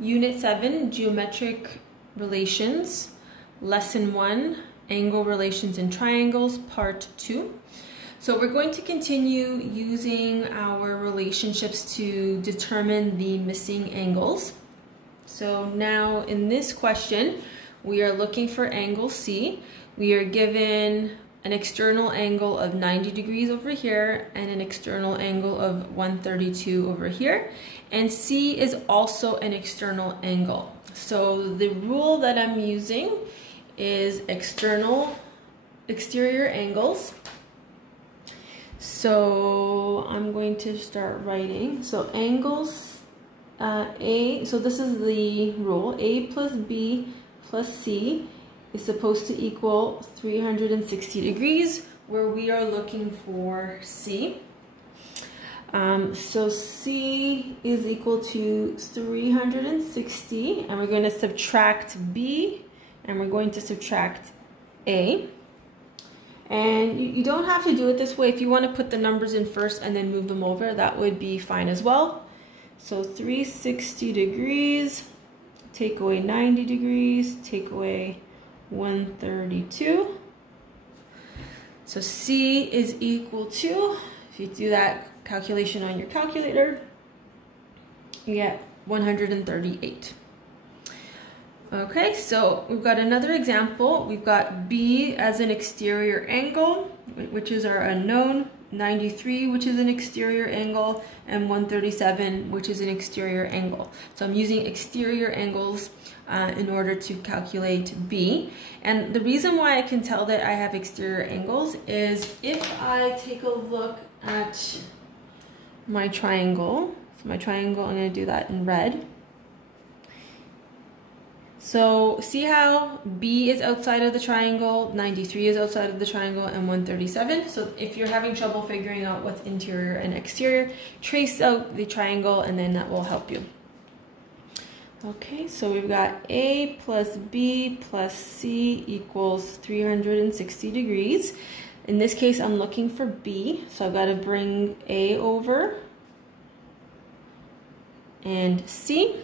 Unit 7, Geometric Relations, Lesson 1, Angle Relations in Triangles, Part 2. So we're going to continue using our relationships to determine the missing angles. So now in this question, we are looking for angle C. We are given an external angle of 90 degrees over here and an external angle of 132 over here. And C is also an external angle. So the rule that I'm using is exterior angles. So I'm going to start writing. So angles A, so this is the rule, A plus B plus C is supposed to equal 360 degrees, where we are looking for C. So C is equal to 360, and we're going to subtract B, and we're going to subtract A. And you don't have to do it this way. If you want to put the numbers in first and then move them over, that would be fine as well. So 360 degrees, take away 90 degrees, take away 132. So C is equal to, if you do that calculation on your calculator, you get 138. Okay, so we've got another example. We've got B as an exterior angle, which is our unknown, 93, which is an exterior angle, and 137, which is an exterior angle. So I'm using exterior angles in order to calculate B. And the reason why I can tell that I have exterior angles is if I take a look at my triangle. So my triangle, I'm going to do that in red. So see how B is outside of the triangle, 93 is outside of the triangle, and 137. So if you're having trouble figuring out what's interior and exterior, trace out the triangle and then that will help you. Okay, so we've got A plus B plus C equals 360 degrees. In this case, I'm looking for B, so I've got to bring A over and C.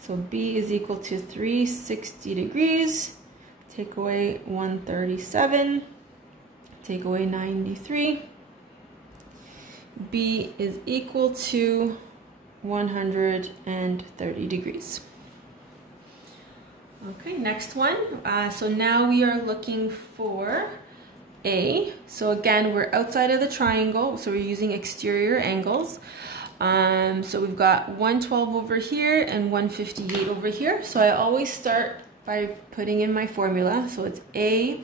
So B is equal to 360 degrees, take away 137, take away 93. B is equal to 130 degrees. Okay, next one. So now we are looking for A. So again, we're outside of the triangle, so we're using exterior angles. So we've got 112 over here and 158 over here. So I always start by putting in my formula. So it's A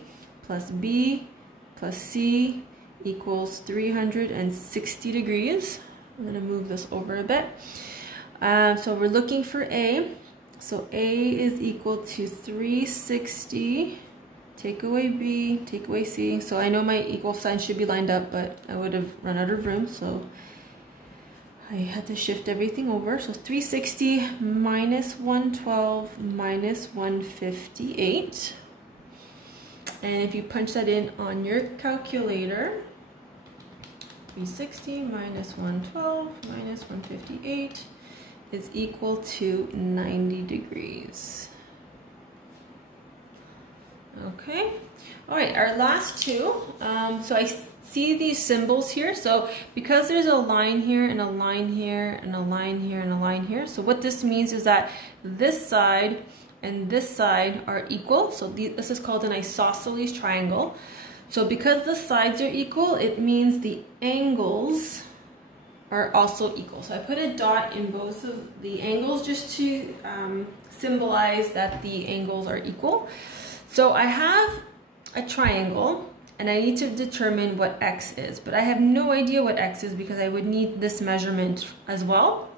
plus B plus C equals 360 degrees. I'm going to move this over a bit. So we're looking for A. So A is equal to 360. Take away B, take away C. So I know my equal signs should be lined up, but I would have run out of room. So I had to shift everything over. So 360 minus 112 minus 158. And if you punch that in on your calculator, 360 minus 112 minus 158 is equal to 90 degrees. Okay. All right, our last two. So I see these symbols here. So because there's a line here and a line here and a line here and a line here, so what this means is that this side and this side are equal. So this is called an isosceles triangle. So because the sides are equal, it means the angles are also equal. So I put a dot in both of the angles just to symbolize that the angles are equal. So I have a triangle and I need to determine what X is, but I have no idea what X is because I would need this measurement as well.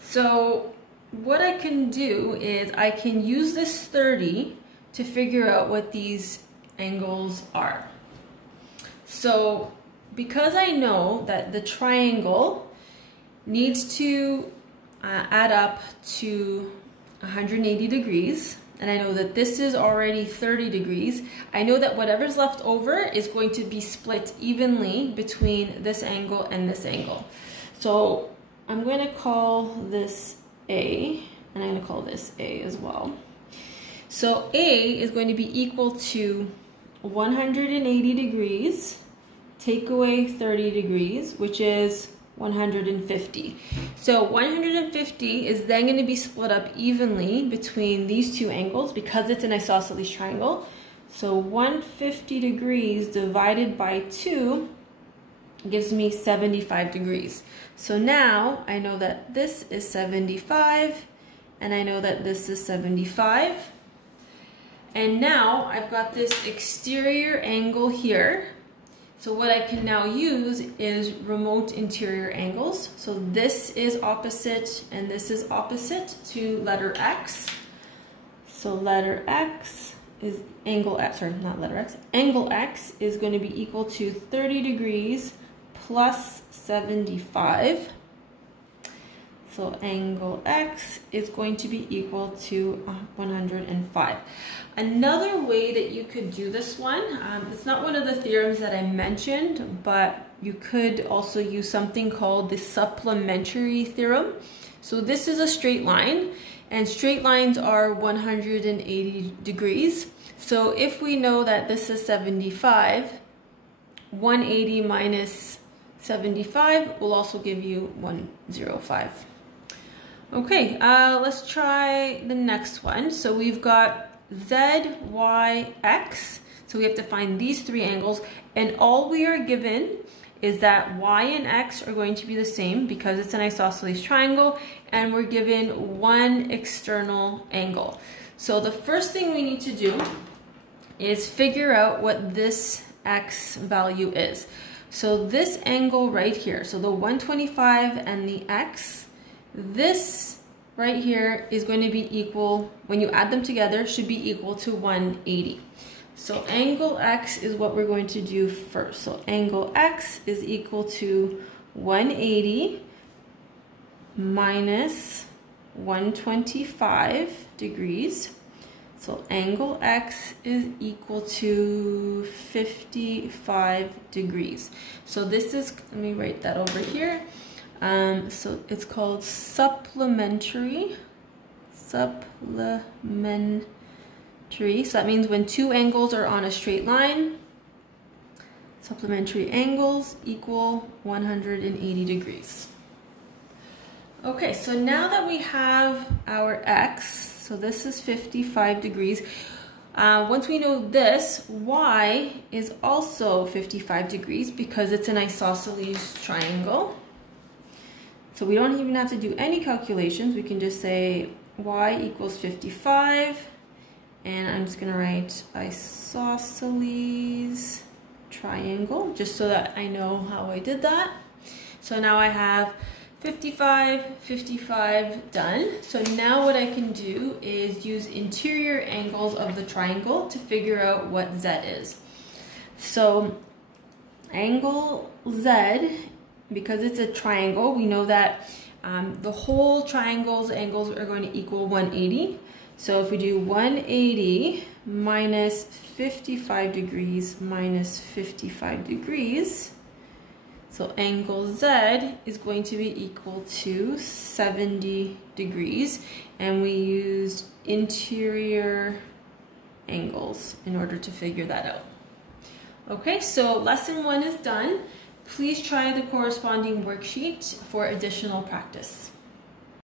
So what I can do is I can use this 30 to figure out what these angles are. So because I know that the triangle needs to add up to 180 degrees, and I know that this is already 30 degrees, I know that whatever's left over is going to be split evenly between this angle and this angle. So I'm going to call this A, and I'm going to call this A as well. So A is going to be equal to 180 degrees, take away 30 degrees, which is 150. So 150 is then going to be split up evenly between these two angles because it's an isosceles triangle. So 150 degrees divided by 2 gives me 75 degrees. So now I know that this is 75 and I know that this is 75. And now I've got this exterior angle here. So what I can now use is remote interior angles. So this is opposite and this is opposite to letter X. So letter X is angle X, sorry, not letter X. Angle X is going to be equal to 30 degrees plus 75. So angle X is going to be equal to 105. Another way that you could do this one, it's not one of the theorems that I mentioned, but you could also use something called the Supplementary Theorem. So this is a straight line, and straight lines are 180 degrees. So if we know that this is 75, 180 minus 75 will also give you 105. Okay, let's try the next one. So we've got Z, Y, X. So we have to find these three angles, and all we are given is that Y and X are going to be the same because it's an isosceles triangle, and we're given one external angle. So the first thing we need to do is figure out what this X value is. So this angle right here, so the 125 and the X, this right here is going to be equal, when you add them together, should be equal to 180. So angle X is what we're going to do first. So angle X is equal to 180 minus 125 degrees. So angle X is equal to 55 degrees. So this is, let me write that over here. So it's called supplementary. So that means when two angles are on a straight line, supplementary angles equal 180 degrees. Okay, so now that we have our X, so this is 55 degrees. Once we know this, Y is also 55 degrees because it's an isosceles triangle. So we don't even have to do any calculations. We can just say Y equals 55. And I'm just gonna write isosceles triangle, just so that I know how I did that. So now I have 55, 55 done. So now what I can do is use interior angles of the triangle to figure out what Z is. So angle Z, because it's a triangle, we know that the whole triangle's angles are going to equal 180. So if we do 180 minus 55 degrees minus 55 degrees, so angle Z is going to be equal to 70 degrees, and we used interior angles in order to figure that out. Okay, so lesson 1 is done. Please try the corresponding worksheet for additional practice.